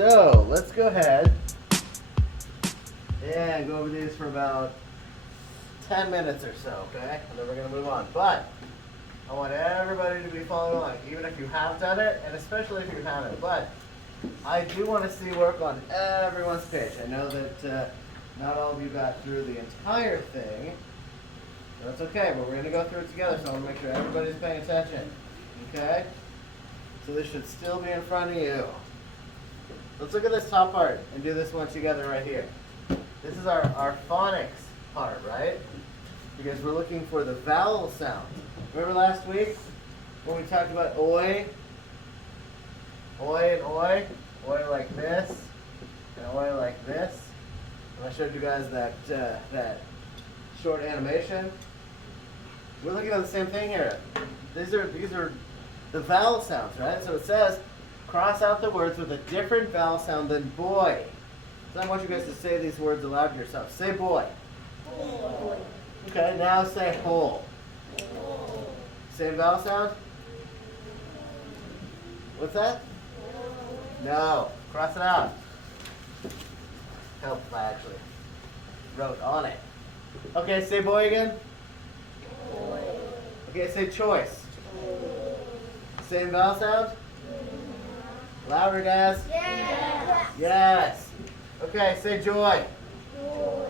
So let's go ahead and go over these for about 10 minutes or so, okay? And then we're going to move on. But I want everybody to be following along, even if you have done it, and especially if you haven't. But I do want to see work on everyone's page. I know that not all of you got through the entire thing. That's okay, but we're going to go through it together, so I want to make sure everybody's paying attention. Okay? So this should still be in front of you. Let's look at this top part and do this one together right here. This is our phonics part, right? Because we're looking for the vowel sounds. Remember last week when we talked about oi? Oi and oi. Oi like this, and oi like this. And I showed you guys that short animation. We're looking at the same thing here. These are the vowel sounds, right? So it says, cross out the words with a different vowel sound than boy. So I want you guys to say these words aloud to yourself. Say boy. Boy. Okay, now say whole. Same vowel sound? What's that? No. Cross it out. Help, I actually wrote on it. Okay, say boy again. Boy. Okay, say choice. Same vowel sound? Louder, guys. Yes. Yes. Okay, say joy. Boy.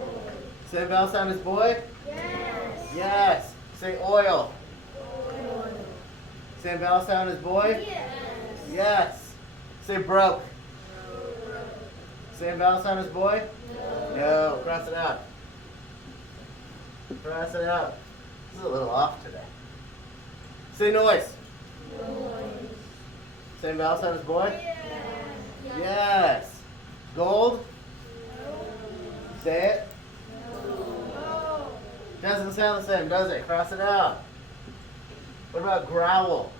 Same vowel sound as boy? Yes. Yes. Say oil. Boy. Same vowel sound as boy? Yes. Yes. Say broke. Same vowel sound as boy? No. Cross it out. Cross it out. This is a little off today. Say noise. Noise. Same vowel sound as boy? Yes. Yes. Gold? Say it. No. Doesn't sound the same, does it? Cross it out. What about growl?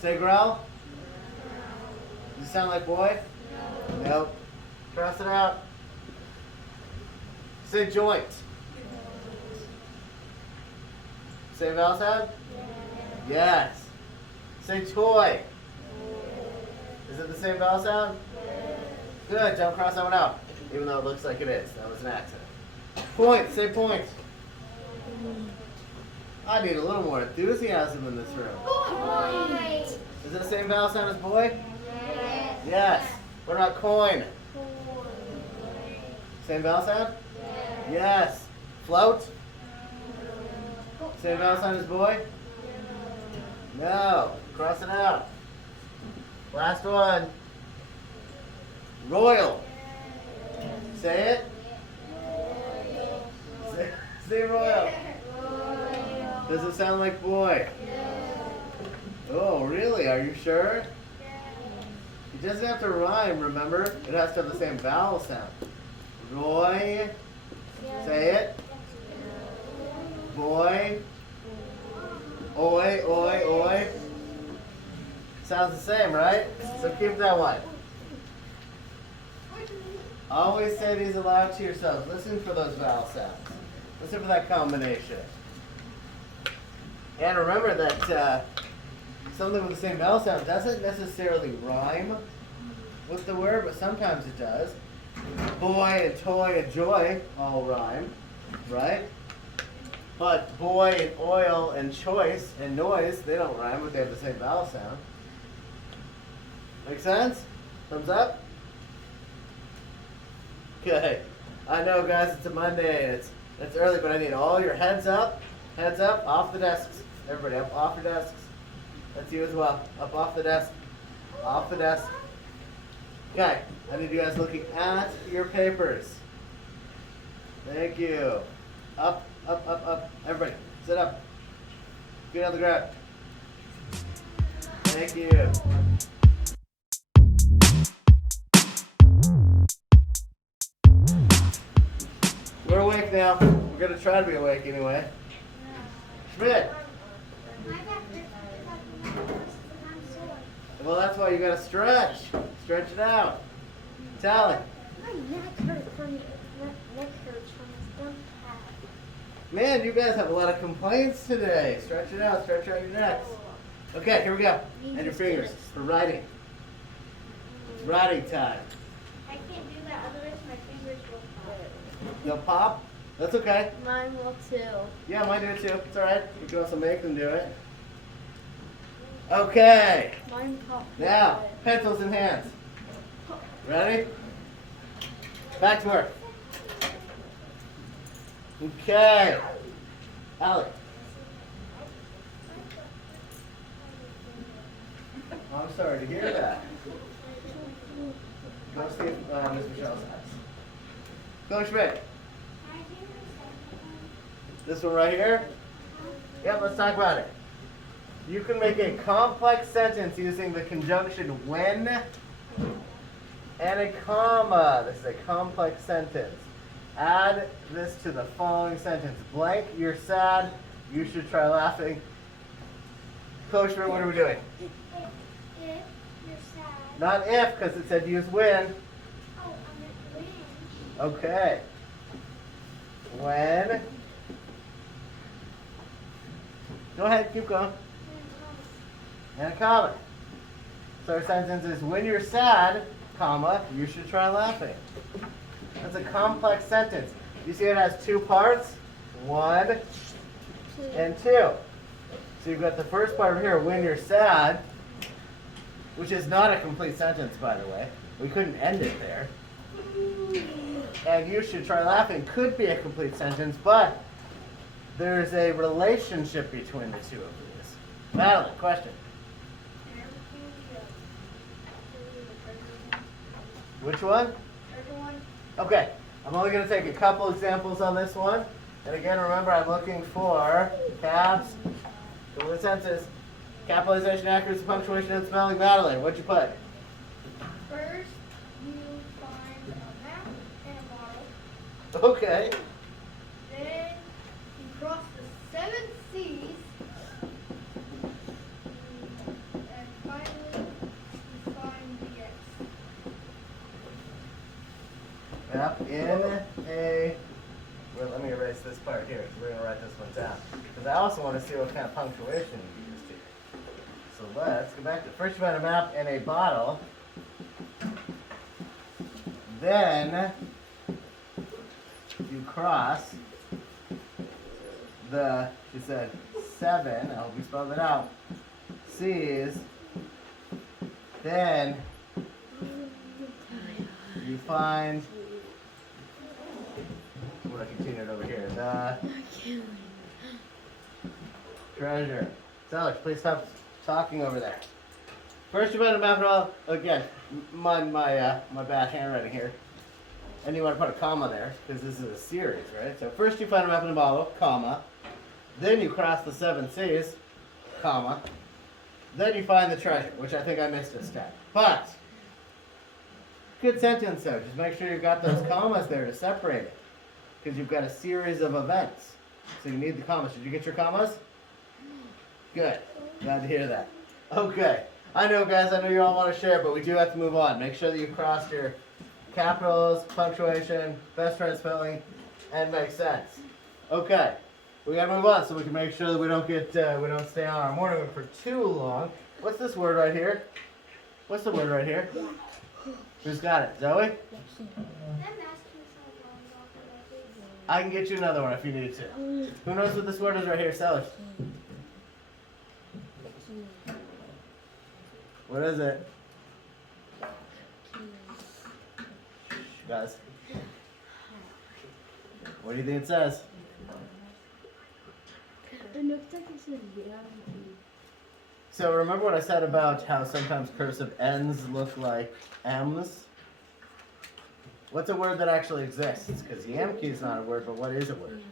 Say growl. Does it sound like boy? Nope. Cross it out. Say joint. Say vowel sound? Yes. Say toy. Is it the same vowel sound? Good, don't cross that one out. Even though it looks like it is. That was an accident. Point, say point. I need a little more enthusiasm in this room. Boy. Is it the same vowel sound as boy? Yes. Yes. What about coin? Same vowel sound? Yes. Float? Same vowel sound as boy? No. Cross it out. Last one. Royal. Say it. Say royal. Does it sound like boy? Oh, really? Are you sure? It doesn't have to rhyme, remember? It has to have the same vowel sound. Roy. Say it. Boy. Oi, oi, oi. Sounds the same, right? So keep that one. Always say these aloud to yourselves. Listen for those vowel sounds. Listen for that combination. And remember that something with the same vowel sound doesn't necessarily rhyme with the word, but sometimes it does. Boy and toy and joy all rhyme, right? But boy and oil and choice and noise, they don't rhyme, but they have the same vowel sound. Make sense? Thumbs up? Okay. I know, guys, it's a Monday and it's early, but I need all your heads up, off the desks. Everybody up off your desks. That's you as well. Up off the desk, off the desk. Okay. I need you guys looking at your papers. Thank you. Up, up, up, up. Everybody, sit up. Get on the ground. Thank you. We're awake now. We're going to try to be awake anyway. Schmidt. Well, that's why you got to stretch. Stretch it out. Tally. My neck hurts from the neck hurts from the stump pad. Man, you guys have a lot of complaints today. Stretch it out. Stretch out your necks. Okay, here we go. And your fingers for writing. Writing time. I can't do that, otherwise my fingers will pop. You'll pop? That's okay. Mine will too. Yeah, mine do it too. It's alright. You can also make them do it. Okay. Mine popped. Now, pencils in hands. Ready? Back to work. Okay. Alec. I'm sorry to hear that. Go see if Miss Michelle's house. Go Schmidt. This one right here? Yep, let's talk about it. You can make a complex sentence using the conjunction when and a comma. This is a complex sentence. Add this to the following sentence. Blank, you're sad. You should try laughing. Coach, what are we doing? If you're sad. Not if, because it said use when. Oh, I meant when. Okay. When. Go ahead, keep going. And a comma. So our sentence is when you're sad, comma, you should try laughing. That's a complex sentence. You see it has two parts, 1 and 2. So you've got the first part here, when you're sad, which is not a complete sentence, by the way. We couldn't end it there. And you should try laughing could be a complete sentence, but there's a relationship between the two of these. Madeline, question. Which one? Okay, I'm only going to take a couple examples on this one. And again, remember, I'm looking for caps, complete sentences, capitalization, accuracy, punctuation, and spelling. Madeline, what'd you put? First, you find a map and a bottle. Okay. Then you cross the 7 seas. And finally, you find the X. Map in a. Well, let me erase this part here, because we're going to write this one down. Because I also want to see what kind of punctuation you used here. So let's go back to first you find a map in a bottle. Then you cross the, she said, 7, I hope you spelled it out, C's. Then you find, I'm going to continue it over here, the treasure. Alex, please stop talking over there. First you find a map and all, again, my bad handwriting here. And you want to put a comma there, because this is a series, right? So first you find a map in a bottle, comma. Then you cross the 7 C's, comma. Then you find the treasure, which I think I missed a step. But, good sentence though. Just make sure you've got those commas there to separate it. Because you've got a series of events. So you need the commas. Did you get your commas? Good. Glad to hear that. Okay. I know, guys, I know you all want to share, but we do have to move on. Make sure that you crossed your capitals, punctuation, best friend spelling, and make sense. Okay. We got to move on so we can make sure that we don't stay on our morning one for too long. What's this word right here? What's the word right here? Who's got it? Zoe? I can get you another one if you need to. Who knows what this word is right here? Sellers. What is it? Guys. What do you think it says? It looks like it says reality. So remember what I said about how sometimes cursive N's look like M's? What's a word that actually exists? Because the M key is not a word, but what is a word?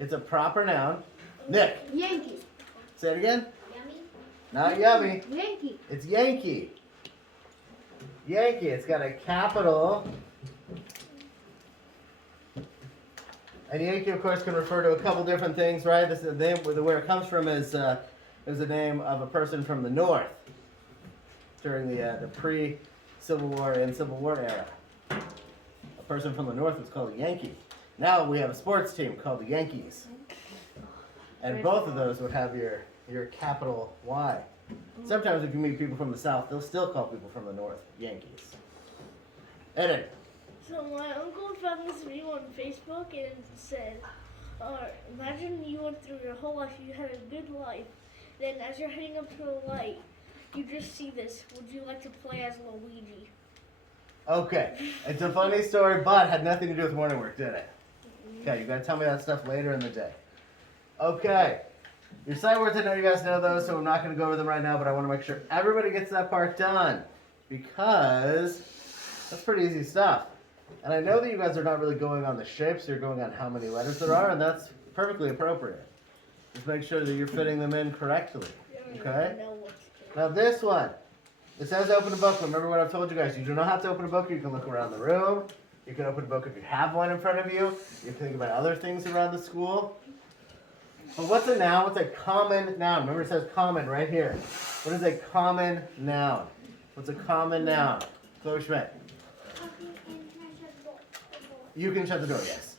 It's a proper noun. Nick. Yankee. Say it again. Yummy. Not yummy. Yankee. It's Yankee. Yankee. It's got a capital. And Yankee, of course, can refer to a couple different things, right? This is the name, where it comes from is the name of a person from the North during the pre-Civil War and Civil War era. A person from the North was called a Yankee. Now we have a sports team called the Yankees. And both of those would have your capital Y Sometimes if you meet people from the South, they'll still call people from the North Yankees. Eden. So my uncle found this video on Facebook and it said, imagine you went through your whole life, you had a good life. Then as you're heading up to a light, you just see this. Would you like to play as Luigi? Okay, it's a funny story, but had nothing to do with morning work, did it? Okay, you gotta tell me that stuff later in the day. Okay, your sight words, I know you guys know those, so I'm not gonna go over them right now, but I wanna make sure everybody gets that part done because that's pretty easy stuff. And I know that you guys are not really going on the shapes, you're going on how many letters there are, and that's perfectly appropriate. Just make sure that you're fitting them in correctly, okay? Now this one, it says open a book. Remember what I've told you guys, you do not have to open a book, you can look around the room. You can open a book if you have one in front of you. You can think about other things around the school. But what's a noun? What's a common noun? Remember it says common right here. What is a common noun? What's a common noun? Chloe Schmidt. You can shut the door, yes.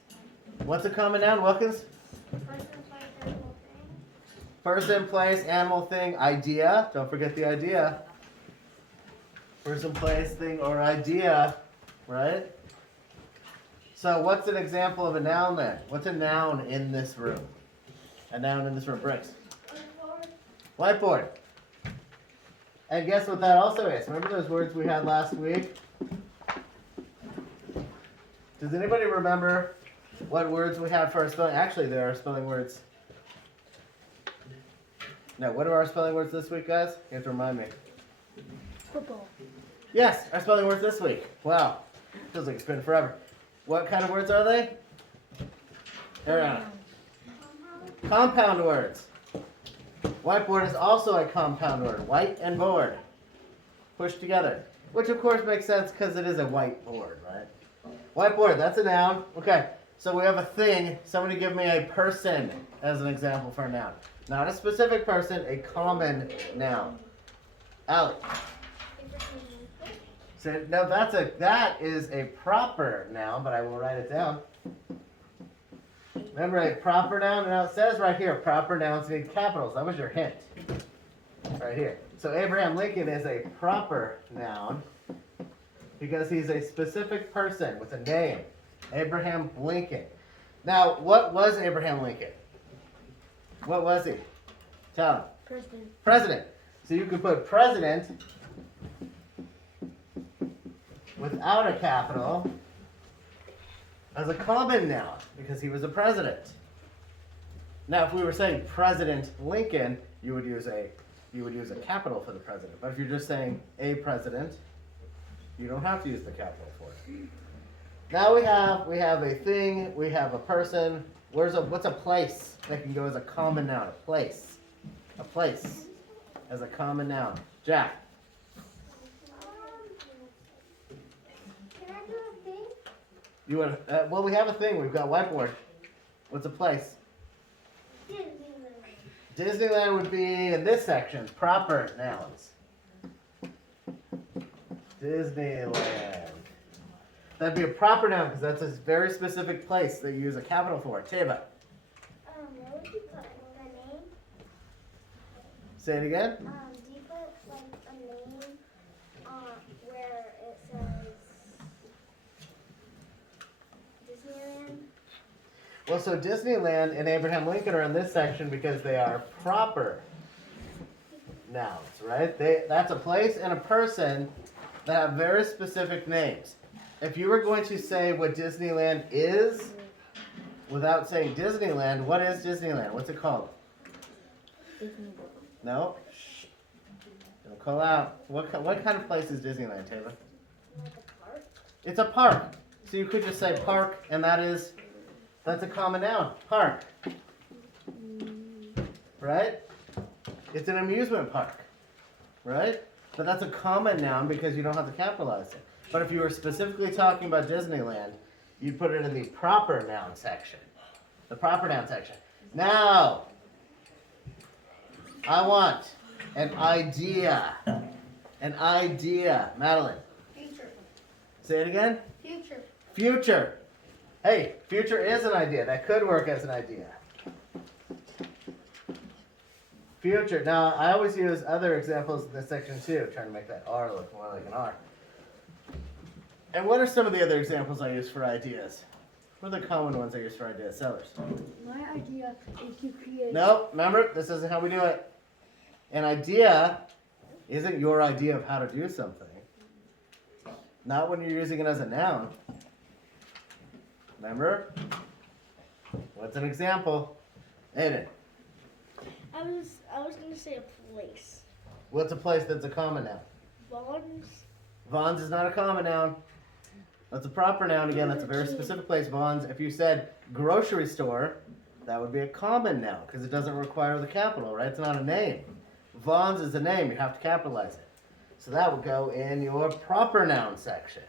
What's a common noun, Wilkins? Person, place, animal, thing, idea. Don't forget the idea. Person, place, thing, or idea, right? So what's an example of a noun then? What's a noun in this room? A noun in this room, Bricks. Whiteboard. And guess what that also is? Remember those words we had last week? Does anybody remember what words we had for our spelling? Actually, there are spelling words. No, what are our spelling words this week, guys? You have to remind me. Football. Yes, our spelling words this week. Wow. Feels like it's been forever. What kind of words are they? Aaron. Compound words. Whiteboard is also a compound word. White and board. Pushed together. Which of course makes sense because it is a whiteboard, right? Whiteboard, that's a noun. Okay, so we have a thing. Somebody give me a person as an example for a noun. Not a specific person, a common noun. Allie. So, no, that is a proper noun, but I will write it down. Remember a proper noun? Now it says right here, proper nouns need capitals. That was your hint. Right here. So Abraham Lincoln is a proper noun because he's a specific person with a name. Abraham Lincoln. Now, what was Abraham Lincoln? What was he? Tell him. President. President. So you could put president without a capital as a common noun because he was a president. Now, if we were saying President Lincoln, you would use a capital for the president. But if you're just saying a president, you don't have to use the capital for it. Now we have a thing, we have a person. What's a place that can go as a common noun? A place. A place as a common noun. Jack. Can I do a thing? You want? Well, we have a thing. We've got whiteboard. What's a place? Disneyland. Disneyland would be in this section. Proper nouns. Disneyland. That'd be a proper noun because that's a very specific place that you use a capital for. Teva. What would you put the name? Say it again. Do you put like a name where it says Disneyland? Well, so Disneyland and Abraham Lincoln are in this section because they are proper nouns, right? That's a place and a person that have very specific names. If you were going to say what Disneyland is without saying Disneyland, what is Disneyland? What's it called? No? Shh. Don't call out. What kind of place is Disneyland, Taylor? Like a park? It's a park. So you could just say park, and that's a common noun. Park. Right? It's an amusement park. Right? But that's a common noun because you don't have to capitalize it. But if you were specifically talking about Disneyland, you'd put it in the proper noun section. The proper noun section. Now, I want an idea. An idea. Madeline. Future. Say it again. Future. Future. Hey, future is an idea. That could work as an idea. Future. Now, I always use other examples in this section too, trying to make that R look more like an R. And what are some of the other examples I use for ideas? What are the common ones I use for ideas? Sellers. My idea is to create. No, remember, this isn't how we do it. An idea isn't your idea of how to do something. Not when you're using it as a noun. Remember? What's an example? Aiden. I was gonna say a place. What's a place that's a common noun? Bonds. Vaughn's is not a common noun. That's a proper noun. Again, that's a very specific place. Vaughn's. If you said grocery store, that would be a common noun because it doesn't require the capital, right? It's not a name. Vaughn's is a name. You have to capitalize it. So that would go in your proper noun section.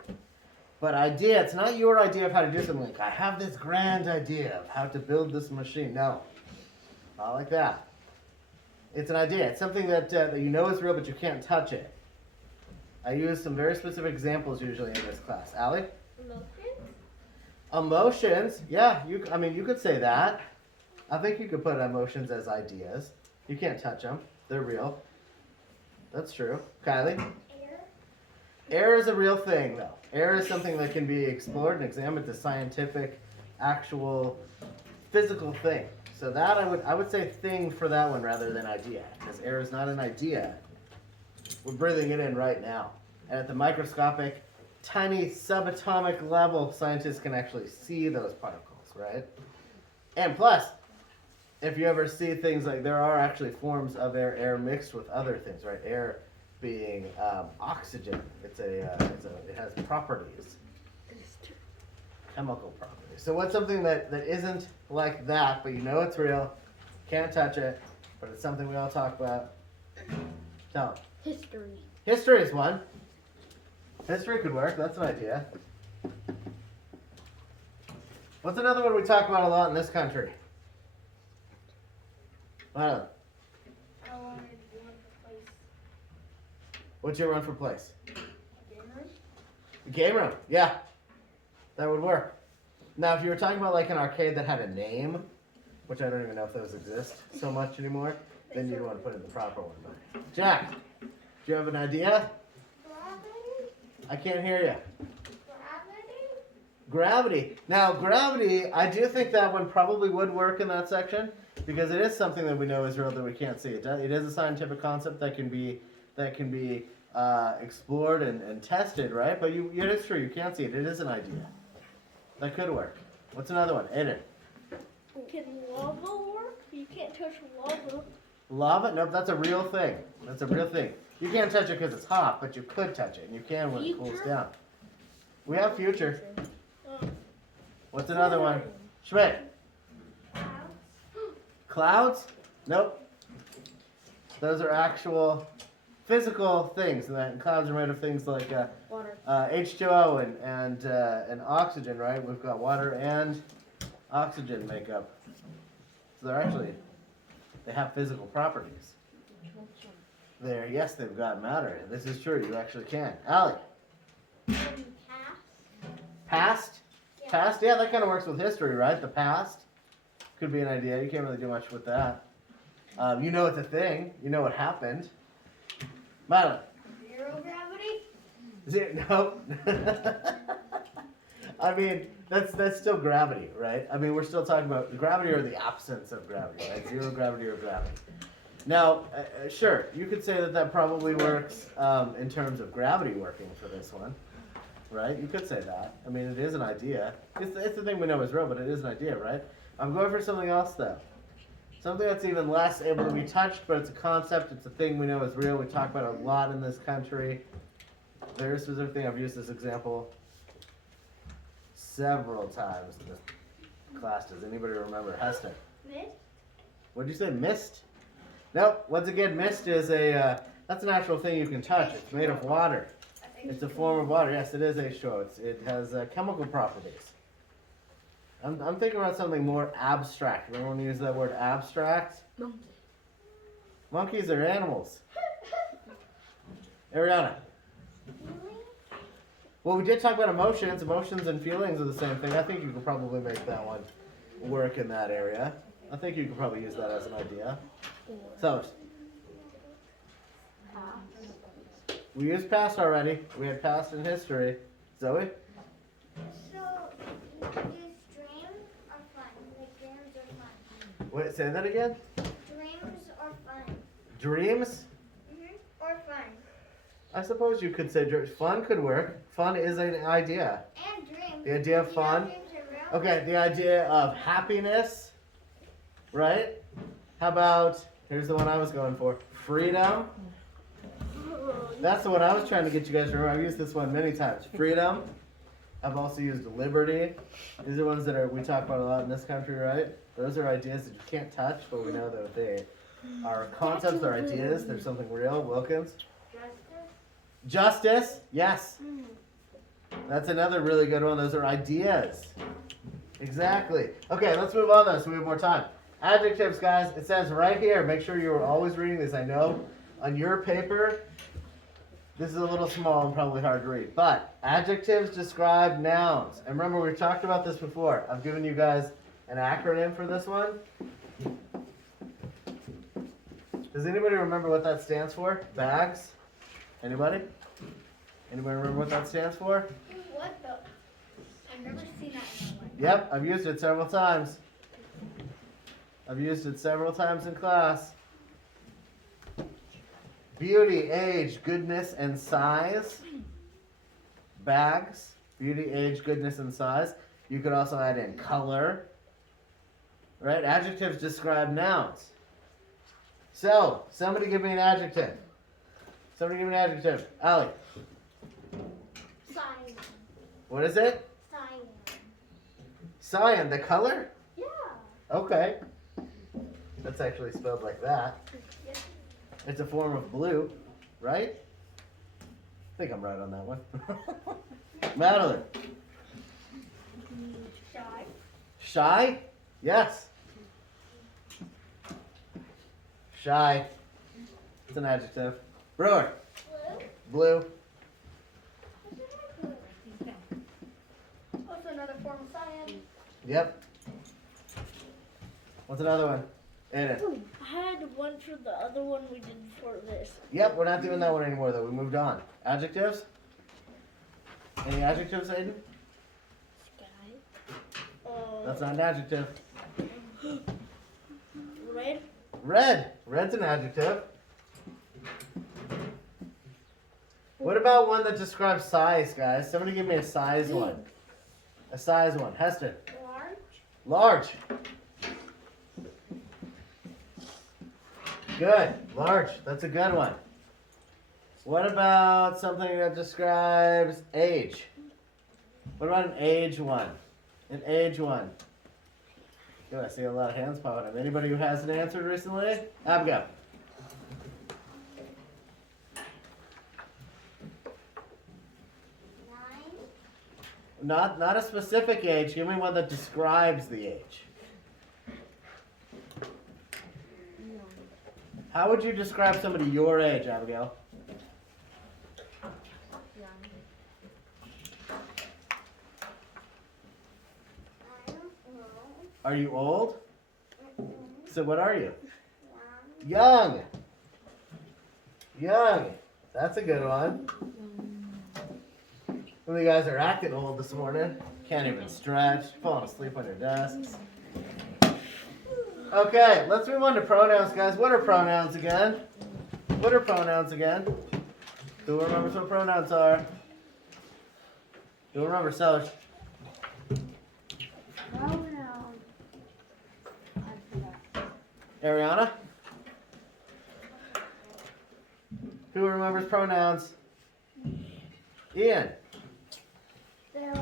But idea, it's not your idea of how to do something. Like, I have this grand idea of how to build this machine. No. Not like that. It's an idea. It's something that you know is real, but you can't touch it. I use some very specific examples usually in this class. Allie? Emotions. Yeah, you could say that. I think you could put emotions as ideas. You can't touch them. They're real. That's true. Kylie? Air is a real thing, though. Air is something that can be explored and examined. It's a scientific, actual, physical thing. So that I would say thing for that one rather than idea, because air is not an idea. We're breathing it in right now. And at the microscopic, tiny subatomic level, scientists can actually see those particles, right? And plus, if you ever see things like there are actually forms of air mixed with other things, right? Air being oxygen. It has properties, chemical properties. So what's something that isn't like that, but you know it's real, can't touch it, but it's something we all talk about? Tell 'em. History. History is one. History could work. That's an idea. What's another one we talk about a lot in this country? I wanted one for place. What's your run for place? Dinner. Game room. Yeah, that would work. Now, if you were talking about like an arcade that had a name, which I don't even know if those exist so much anymore, then you'd want to put in the proper one. Jack, do you have an idea? Gravity. I can't hear you. Gravity. Gravity. Now, gravity, I do think that one probably would work in that section because it is something that we know is real that we can't see. It is a scientific concept that can be explored and tested, right? But it is true, you can't see it. It is an idea. That could work. What's another one? Aiden. Can lava work? You can't touch lava. Lava? Nope, that's a real thing. That's a real thing. You can't touch it because it's hot, but you could touch it, and you can when it cools down. We have future. What's another one? Schmidt. Clouds? Nope. Those are actual physical things, and clouds are made of things like Water. H2O and oxygen, right? We've got water and oxygen makeup. So they have physical properties. Yes, they've got matter. This is true. You actually can. Allie. Past? Yeah. Past? Yeah, that kind of works with history, right? The past could be an idea. You can't really do much with that. You know it's a thing. You know what happened. Madeline. Zero gravity. Nope. I mean, that's still gravity, right? I mean, we're still talking about gravity or the absence of gravity, right? Zero gravity or gravity. Now, sure, you could say that probably works in terms of gravity working for this one, right? You could say that. I mean, it is an idea. It's the thing we know is real, but it is an idea, right? I'm going for something else, though. Something that's even less able to be touched, but it's a concept. It's a thing we know is real. We talk about it a lot in this country. Very specific thing. I've used this example several times in this class. Does anybody remember? Hester. Mist. What'd you say? Mist? Nope. Once again, mist is that's an actual thing you can touch. It's made of water. It's a form of water. Yes, it is H2O. It has chemical properties. I'm thinking about something more abstract. Remember when we use that word abstract? Monkey. Monkeys are animals. Ariana. Well, we did talk about emotions. Emotions and feelings are the same thing. I think you could probably make that one work in that area. I think you could probably use that as an idea. So, We used past already. We had past in history. Zoe? So, use dreams are fun. Like, dreams are fun. Wait, say that again? Dreams are fun. Dreams? Or fun. I suppose you could say fun could work. Fun is an idea. And dreams. The idea of fun. Dreams are real. Okay, the idea of happiness, right? How about, here's the one I was going for, freedom. That's the one I was trying to get you guys to remember. I've used this one many times. Freedom. I've also used liberty. These are ones that we talk about a lot in this country, right? Those are ideas that you can't touch, but we know that they are concepts, they're ideas, they're something real. Wilkins? Justice, yes. That's another really good one. Those are ideas. Exactly. Okay, let's move on though so we have more time. Adjectives, guys. It says right here. Make sure you're always reading this. I know on your paper, this is a little small and probably hard to read. But adjectives describe nouns. And remember, we talked about this before. I've given you guys an acronym for this one. Does anybody remember what that stands for? Bags? Anybody? Anybody remember what that stands for? What the? I've never seen that in my life. Yep, I've used it several times. I've used it several times in class. Beauty, age, goodness, and size. Bags. Beauty, age, goodness, and size. You could also add in color. Right? Adjectives describe nouns. So, somebody give me an adjective. Somebody give me an adjective. Allie. Cyan. What is it? Cyan. Cyan, the color? Yeah. Okay. That's actually spelled like that. It's a form of blue, right? I think I'm right on that one. Madeline. Shy. Shy? Yes. Shy. It's an adjective. Brewer. Blue. Blue. Also another form of cyan. Yep. What's another one? Aiden. I had one for the other one we did before this. Yep, we're not doing that one anymore though. We moved on. Adjectives? Any adjectives, Aiden? Sky. That's not an adjective. Red. Red. Red's an adjective. What about one that describes size, guys? Somebody give me a size one. A size one. Heston. Large. Large. Good. Large. That's a good one. What about something that describes age? What about an age one? An age one. Good. I see a lot of hands popping up. Anybody who hasn't answered recently? Abigail. Not a specific age. Give me one that describes the age. How would you describe somebody your age, Abigail? Are you old? So what are you? Young. Young. That's a good one. Some of you guys are acting old this morning. Can't even stretch. Falling asleep on your desks. Okay, let's move on to pronouns, guys. What are pronouns again? What are pronouns again? Who remembers what pronouns are? Who remembers? So, Pronoun. Ariana? Who remembers pronouns? Ian? They're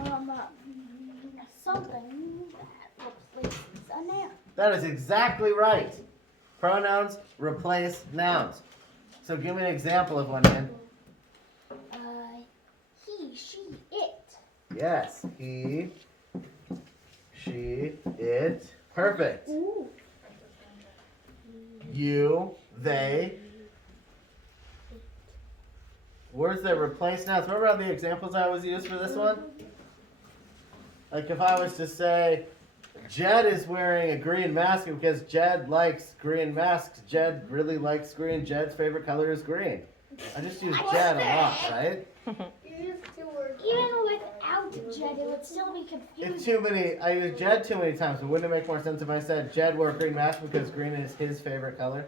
something that replaces a noun. That is exactly right. Pronouns replace nouns. So give me an example of one, Ian. He, she, it. Yes. He, she, it. Perfect. Ooh. You, they. Words that replace nouns. Remember how the examples I always use for this one? Like if I was to say, Jed is wearing a green mask because Jed likes green masks. Jed really likes green. Jed's favorite color is green. I just use Jed a lot, right? You use 2 words. Even without Jed, it would still be confusing. It's too many. I use Jed too many times. But wouldn't it make more sense if I said Jed wore a green mask because green is his favorite color?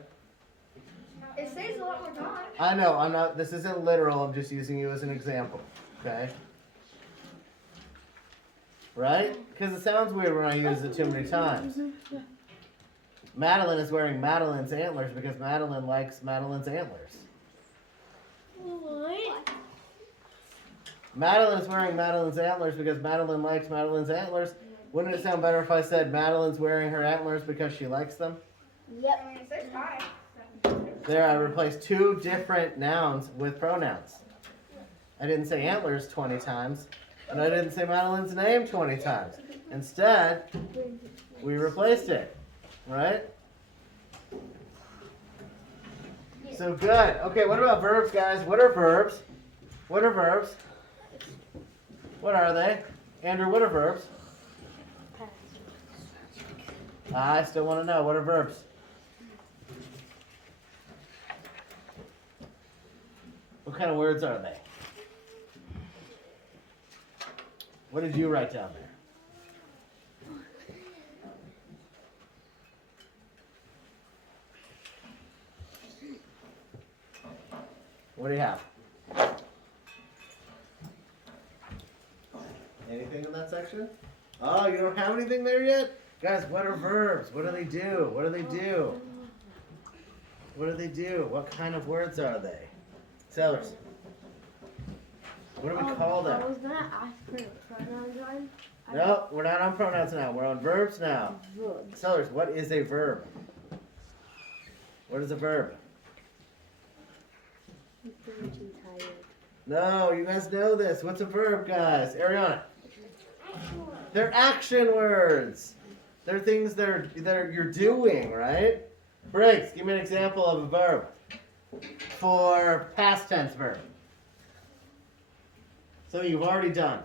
It saves a lot more time. I know. I'm not. This isn't literal. I'm just using you as an example. Okay. Right? Because it sounds weird when I use it too many times. Madeline is wearing Madeline's antlers because Madeline likes Madeline's antlers. What? Madeline is wearing Madeline's antlers because Madeline likes Madeline's antlers. Wouldn't it sound better if I said Madeline's wearing her antlers because she likes them? Yep. I mean, it says hi. There, I replaced 2 different nouns with pronouns. I didn't say antlers 20 times, and I didn't say Madeline's name 20 times. Instead, we replaced it, right? So good. Okay, what about verbs, guys? What are verbs? What are verbs? What are they? Andrew, what are verbs? I still want to know. What are verbs? What kind of words are they? What did you write down there? What do you have? Anything in that section? Oh, you don't have anything there yet? Guys, what are verbs? What do they do? What do they do? What do they do? What kind of words are they? Sellers. What do we call them? I was gonna ask for pronouns on. No, we're not on pronouns now. We're on verbs now. Verbs. Sellers, what is a verb? What is a verb? No, you guys know this. What's a verb, guys? Ariana. They're action words. They're things that are you're doing, right? Briggs, give me an example of a verb for past tense verb. So you've already done.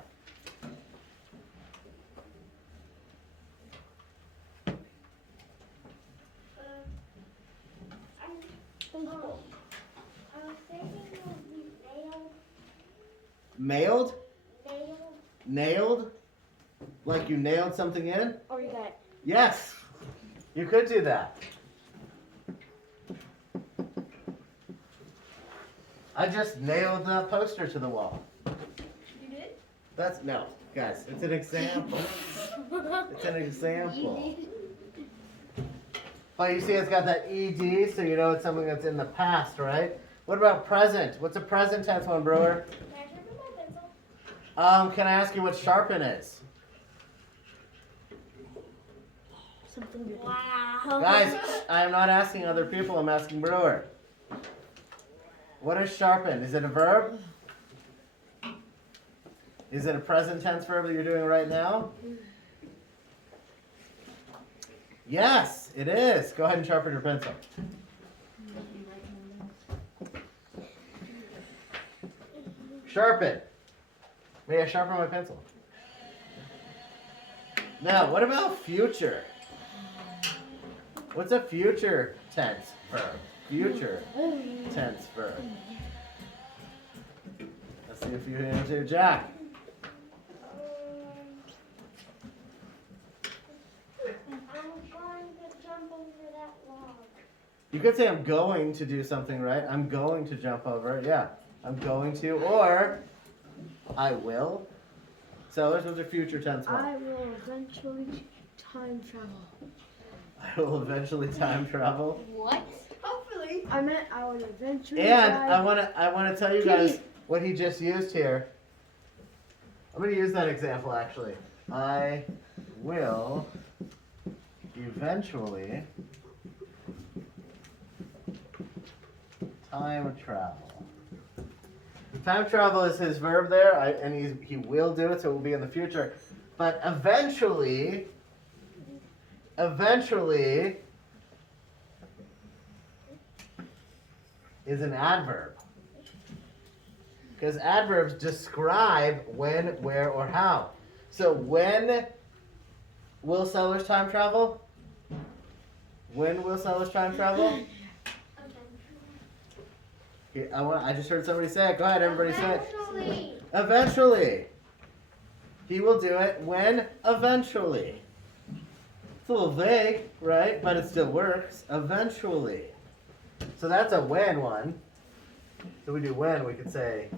I was thinking of nailed. Mailed? Nailed. Nailed? Like you nailed something in? Or you got Yes. You could do that. I just nailed that poster to the wall. You did? That's no, guys, it's an example. It's an example. But you see it's got that ED, so you know it's something that's in the past, right? What about present? What's a present tense one, Brewer? Can I sharpen my pencil? Can I ask you what sharpen is? something different. Wow. Guys, I'm not asking other people, I'm asking Brewer. What is sharpen? Is it a verb? Is it a present tense verb that you're doing right now? Yes, it is. Go ahead and sharpen your pencil. Sharpen. May I sharpen my pencil? Now, what about future? What's a future tense verb? Future tense verb. Let's see if you answer, Jack. I'm going to jump over that log. You could say I'm going to do something, right? I'm going to jump over it. Yeah. I'm going to, or I will. Sellers, what's your future tense one? I will eventually time travel. I will eventually time travel. What? Hopefully. I meant I would eventually. And die. I wanna tell you guys what he just used here. I'm gonna use that example actually. I will eventually time travel. Time travel is his verb there, and he will do it, so it will be in the future. But eventually is an adverb. Because adverbs describe when, where, or how. So when will Sellers time travel? When will Sellers time travel? I just heard somebody say it. Go ahead, everybody say it. Eventually. Eventually. He will do it when eventually. It's a little vague, right? But it still works. Eventually. So that's a when one. So we do when, we could say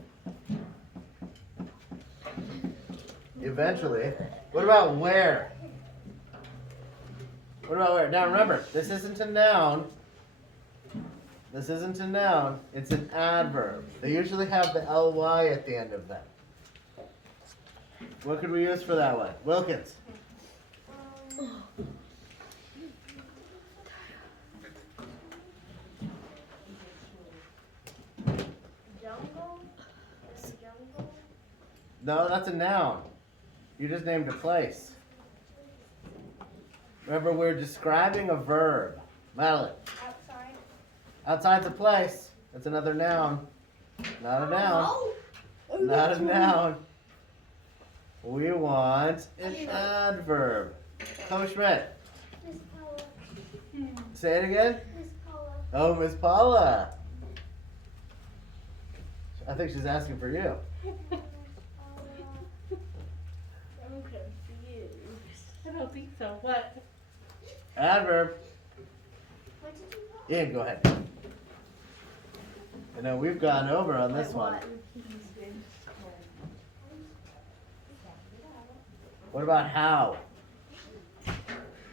eventually. What about where? What about where? Now remember, this isn't a noun. This isn't a noun. It's an adverb. They usually have the ly at the end of them. What could we use for that one? Wilkins. Jungle? Jungle? No, that's a noun. You just named a place. Remember, we're describing a verb. Madeline. Outside? Outside's a place. That's another noun. Not a noun. Not a noun. We want an adverb. Coach Schmidt. Miss Paula. Say it again. Miss Paula. Oh, Miss Paula. I think she's asking for you. I'm confused. I don't think so. What? Adverb. What did you call? Ian, go ahead. I know we've gone over on this one. What about how?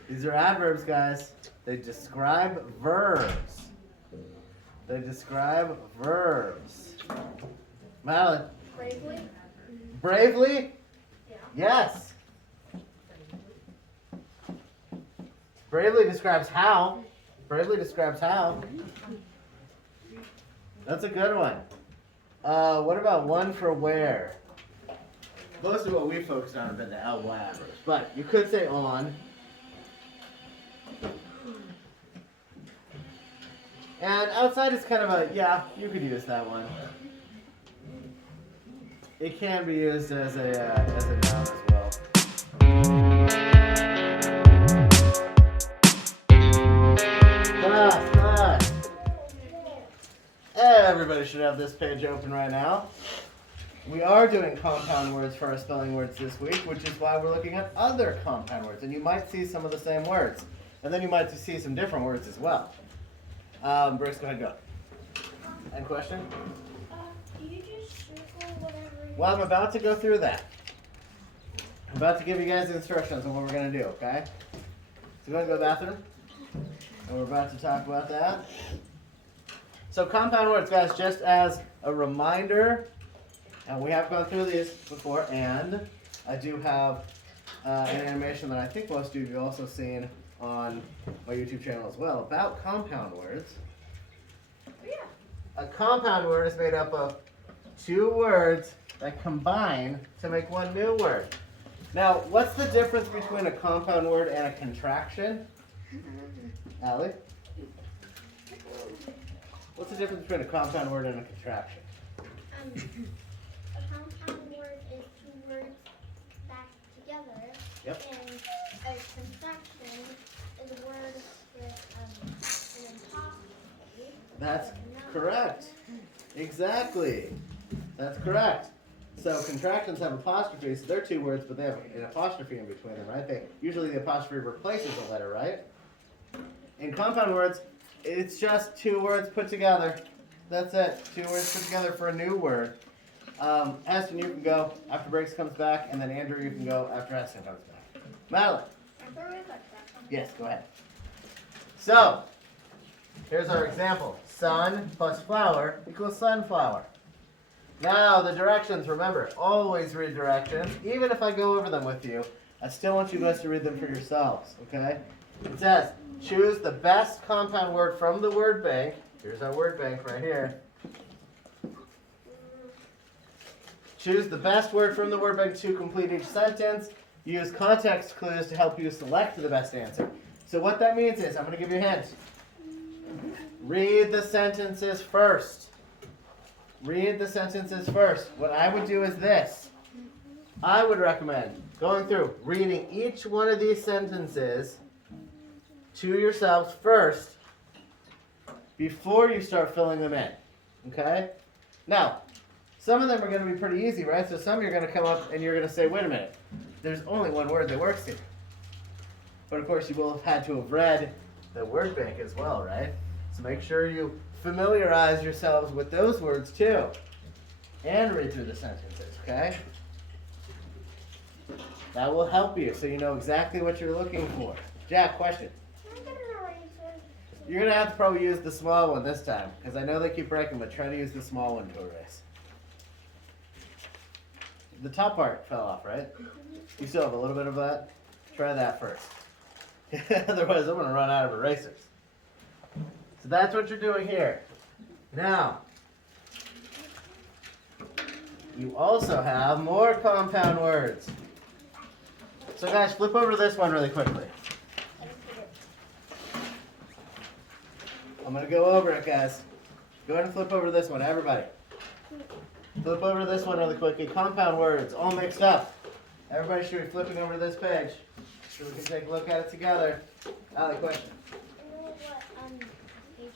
These are adverbs, guys. They describe verbs. They describe verbs. Madeline. Bravely? Bravely? Yeah. Yes. Bravely describes how. Bravely describes how. That's a good one. What about one for where? Most of what we focused on have been the ly adverbs, but you could say on. And outside is kind of a, yeah, you could use that one. It can be used as a noun as well. Class. Everybody should have this page open right now. We are doing compound words for our spelling words this week, which is why we're looking at other compound words. And you might see some of the same words. And then you might see some different words as well. Bruce, go ahead, go. Any question? Do you just circle whatever you Well, I'm about to go through that. I'm about to give you guys the instructions on what we're going to do, okay? So go ahead and go to the bathroom. And we're about to talk about that. So compound words, guys, just as a reminder, and we have gone through these before, and I do have an animation that I think most of you have also seen on my YouTube channel as well about compound words. A compound word is made up of two words that combine to make one new word. Now, what's the difference between a compound word and a contraction? Allie? What's the difference between a compound word and a contraction? A compound word is two words stacked together. Yep. And a contraction is a word with an apostrophe. That's correct. Exactly. That's correct. So contractions have apostrophes. They're two words, but they have an apostrophe in between them, right? Usually the apostrophe replaces a letter, right? In compound words, it's just two words put together. That's it. Two words put together for a new word. Aston, you can go after Briggs comes back, and then Andrew, you can go after Aston comes back. Madeline. Yes, go ahead. So, here's our example. Sun plus flower equals sunflower. Now, the directions, remember, always read directions. Even if I go over them with you, I still want you guys to read them for yourselves, okay? It says, choose the best compound word from the word bank. Here's our word bank right here. Choose the best word from the word bank to complete each sentence. Use context clues to help you select the best answer. So what that means is, I'm going to give you a hint. Read the sentences first. Read the sentences first. What I would do is this. I would recommend going through, reading each one of these sentences to yourselves first before you start filling them in. Okay? Now, some of them are going to be pretty easy, right? So some you're going to come up and you're going to say, wait a minute, there's only one word that works here. But of course, you will have had to have read the word bank as well, right? So make sure you familiarize yourselves with those words too. And read through the sentences, okay? That will help you so you know exactly what you're looking for. Jack, question. Can I get an eraser? You're going to have to probably use the small one this time, because I know they keep breaking, but try to use the small one to erase. The top part fell off, right? You still have a little bit of that? Try that first. Otherwise, I'm going to run out of erasers. So that's what you're doing here. Now, you also have more compound words. So guys, flip over to this one really quickly. I'm going to go over it, guys. Go ahead and flip over to this one, everybody. Flip over to this one really quickly. Compound words, all mixed up. Everybody should be flipping over to this page so we can take a look at it together. Allie, question. You know what page it is?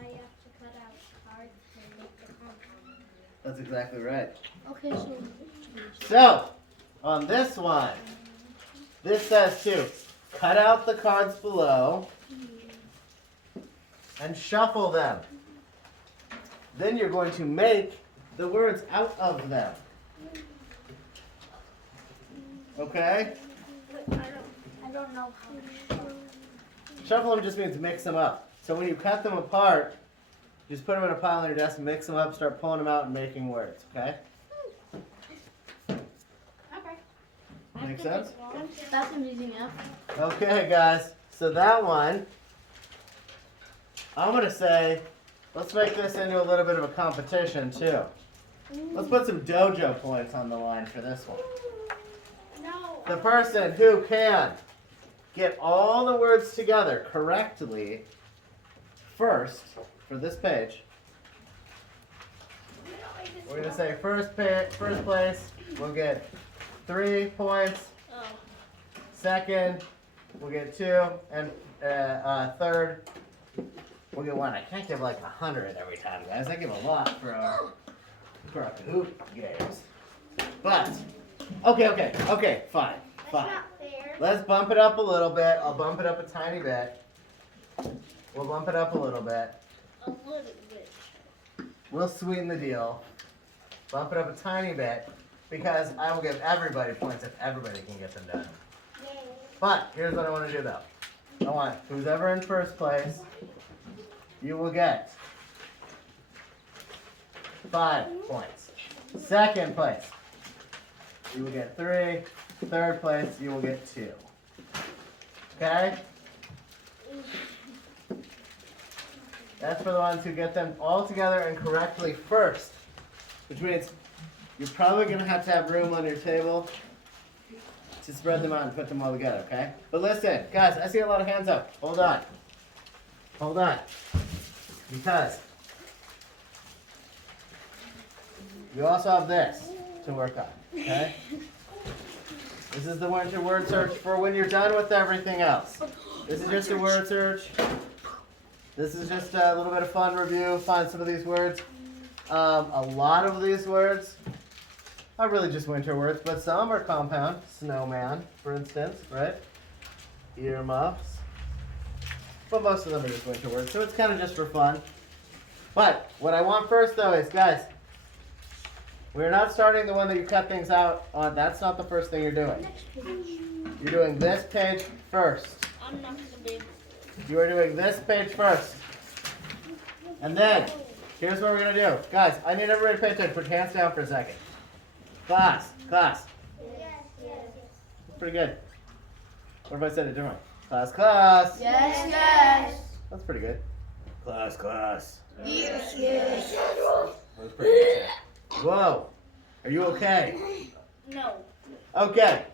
I have to cut out cards to make the compound. That's exactly right. Okay, so So, on this one, this says to cut out the cards below and shuffle them. Then you're going to make the words out of them. Okay? I don't know how. Shuffle them just means mix them up. So when you cut them apart, just put them in a pile on your desk and mix them up, start pulling them out and making words, okay? Okay. Make sense? That's amusing, yeah. Okay, guys. So that one, I'm going to say, let's make this into a little bit of a competition, too. Let's put some Dojo points on the line for this one. No. The person who can get all the words together correctly first for this page. We're going to say first place, we'll get 3 points. Oh. Second, we'll get 2. And third, we'll get 1. I can't give like 100 every time, guys. I give a lot for our Kahoot games. But, okay, fine. That's not fair. Let's bump it up a little bit. I'll bump it up a tiny bit. We'll bump it up a little bit. A little bit. We'll sweeten the deal. Bump it up a tiny bit because I will give everybody points if everybody can get them done. Yay. But here's what I want to do though. I want who's ever in first place, you will get 5 points. Second place, you will get 3. Third place, you will get 2. Okay? That's for the ones who get them all together and correctly first. Which means you're probably going to have room on your table to spread them out and put them all together, okay? But listen, guys, I see a lot of hands up. Hold on. Hold on. Because you also have this to work on, okay? This is the winter word search for when you're done with everything else. This is just a word search. This is just a little bit of fun review. Find some of these words. A lot of these words are really just winter words, but some are compound. Snowman, for instance, right? Earmuffs. But most of them are just winter words, so it's kind of just for fun. But what I want first, though, is, guys, we're not starting the one that you cut things out on. That's not the first thing you're doing. You're doing this page first. I'm not gonna be able to. You are doing this page first. And then, here's what we're going to do. Guys, I need everybody to pay attention. Put your hands down for a second. Class. Yes. Pretty good. What if I said it different? Class. Yes. That's pretty good. Class. Yes. That was pretty good. Whoa. Are you okay? No. Okay.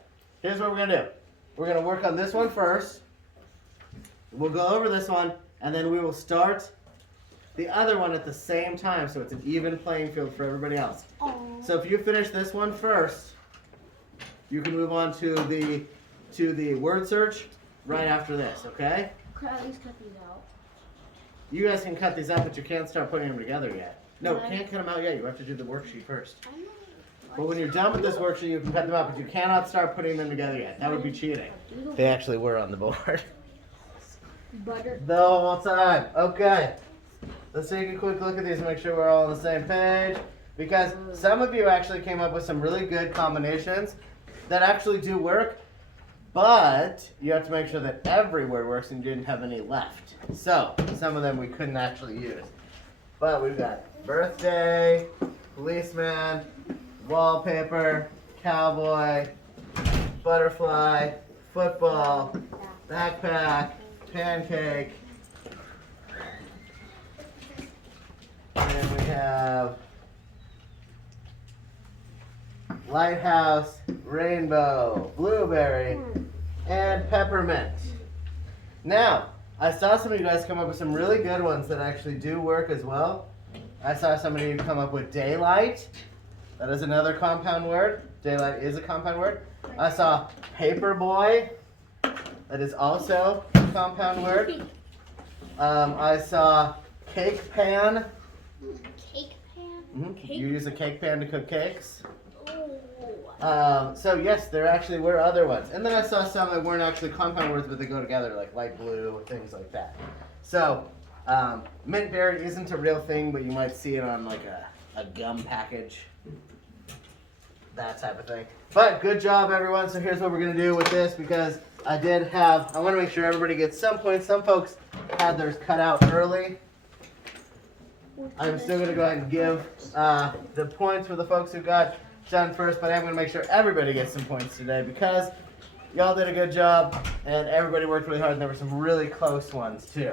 Here's what we're going to do. We're going to work on this one first. We'll go over this one, and then we will start the other one at the same time, so it's an even playing field for everybody else. So if you finish this one first, you can move on to the word search right after this, okay? Could I at least cut these out? You guys can cut these out, but you can't start putting them together yet. No, can't cut them out yet. You have to do the worksheet first. But when you're done with this worksheet, you can cut them out, but you cannot start putting them together yet. That would be cheating. They actually were on the board. Butter. The whole time. Okay. Let's take a quick look at these and make sure we're all on the same page. Because some of you actually came up with some really good combinations that actually do work, but you have to make sure that every word works and you didn't have any left. So, some of them we couldn't actually use. But we've got birthday, policeman, wallpaper, cowboy, butterfly, football, backpack, pancake, and we have lighthouse, rainbow, blueberry, and peppermint. Now, I saw some of you guys come up with some really good ones that actually do work as well. I saw some of you come up with daylight. That is another compound word. Daylight is a compound word. I saw paper boy. That is also a compound word. I saw cake pan. Cake pan? Mm-hmm. You use a cake pan to cook cakes. Oh. So yes, there actually were other ones. And then I saw some that weren't actually compound words, but they go together, like light blue, things like that. So, mint berry isn't a real thing, but you might see it on like a gum package. That type of thing. But good job, everyone. So here's what we're going to do with this, because I want to make sure everybody gets some points. Some folks had theirs cut out early. I'm still going to go ahead and give the points for the folks who got done first, but I'm going to make sure everybody gets some points today, because y'all did a good job and everybody worked really hard, and there were some really close ones too.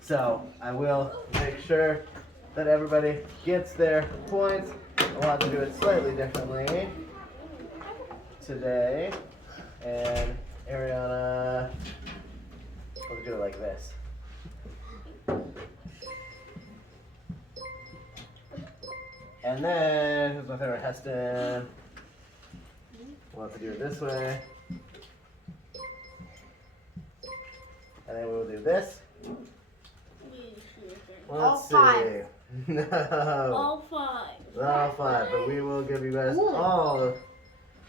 So I will make sure that everybody gets their points. We'll have to do it slightly differently today. And Ariana, we'll do it like this. And then, here's my favorite Heston. We'll have to do it this way. And then we'll do this. Let's see. No. All five. All five, but we will give you guys all the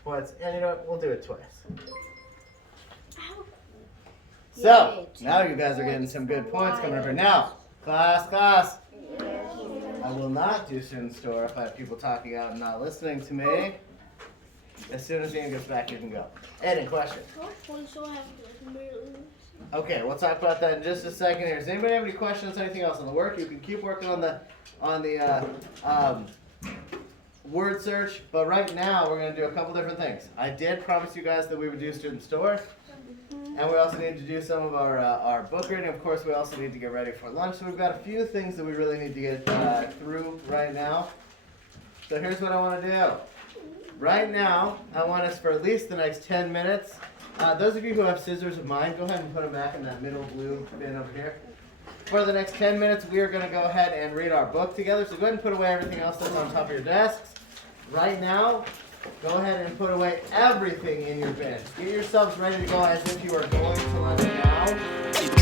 points. And you know what? We'll do it twice. So, now you guys are getting some good points coming over. Now, class. I will not do student store if I have people talking out and not listening to me. As soon as Ian gets back, you can go. Any questions? Okay, we'll talk about that in just a second here. Does anybody have any questions, anything else on the work? You can keep working on the word search, but right now we're going to do a couple different things. I did promise you guys that we would do student store, and we also need to do some of our book reading. Of course, we also need to get ready for lunch, so we've got a few things that we really need to get through right now. So here's what I want to do. Right now, I want us for at least the next 10 minutes. Those of you who have scissors of mine, go ahead and put them back in that middle blue bin over here. For the next 10 minutes, we are going to go ahead and read our book together. So go ahead and put away everything else that's on top of your desks. Right now, go ahead and put away everything in your bins. Get yourselves ready to go as if you are going to lunch now.